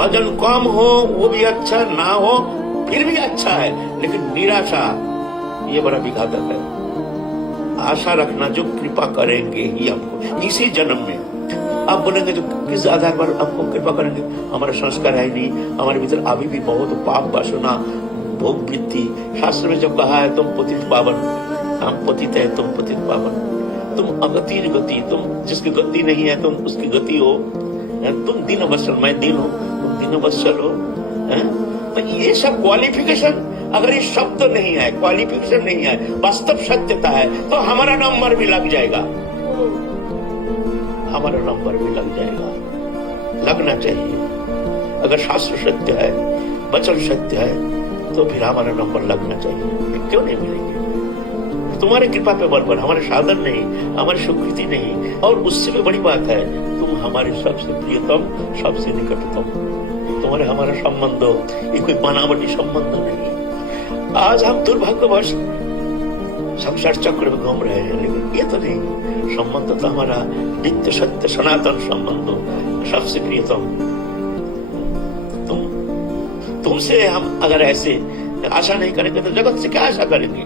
वजन कम हो वो भी अच्छा, ना हो फिर भी अच्छा है, लेकिन निराशा ये बड़ा विघातक है। आशा रखना जो कृपा करेंगे ही हमको इसी जन्म में। आप बोलेंगे जो किस आधार पर हमको कृपा करेंगे? हमारा संस्कार है नहीं, हमारे भीतर अभी भी बहुत पाप वासना भोग वृत्ति। शास्त्र में जब कहा है तुम पतित पावन, हम पतित है तुम पतित पावन, तुम अगति गति, तुम जिसकी गति नहीं है तुम उसकी गति हो, तुम दिन अवसर, मैं दिन हूं तुम दिन अवसर हो। तो ये सब क्वालिफिकेशन, अगर ये शब्द नहीं है, क्वालिफिकेशन नहीं है, वास्तव सत्यता है, तो हमारा नंबर भी लग जाएगा, हमारा नंबर भी लग जाएगा, लगना चाहिए। अगर शास्त्र सत्य है, वचन सत्य है, तो फिर हमारा नंबर लगना चाहिए। क्यों नहीं मिलेंगे? तुम्हारी कृपा पे बल पर, हमारे साधन नहीं, हमारी स्वीकृति नहीं, और उससे भी बड़ी बात है तुम हमारे सबसे प्रियतम, सबसे निकटतम। तुम्हारे हमारा संबंध ये कोई बनावटी संबंध नहीं। आज हम दुर्भाग्यवश संसार चक्र में घूम रहे हैं, लेकिन ये तो नहीं, संबंध तो हमारा नित्य सत्य सनातन संबंध, सबसे प्रियतम। तुमसे हम अगर ऐसे आशा नहीं करेंगे तो जगत से क्या आशा करेंगे?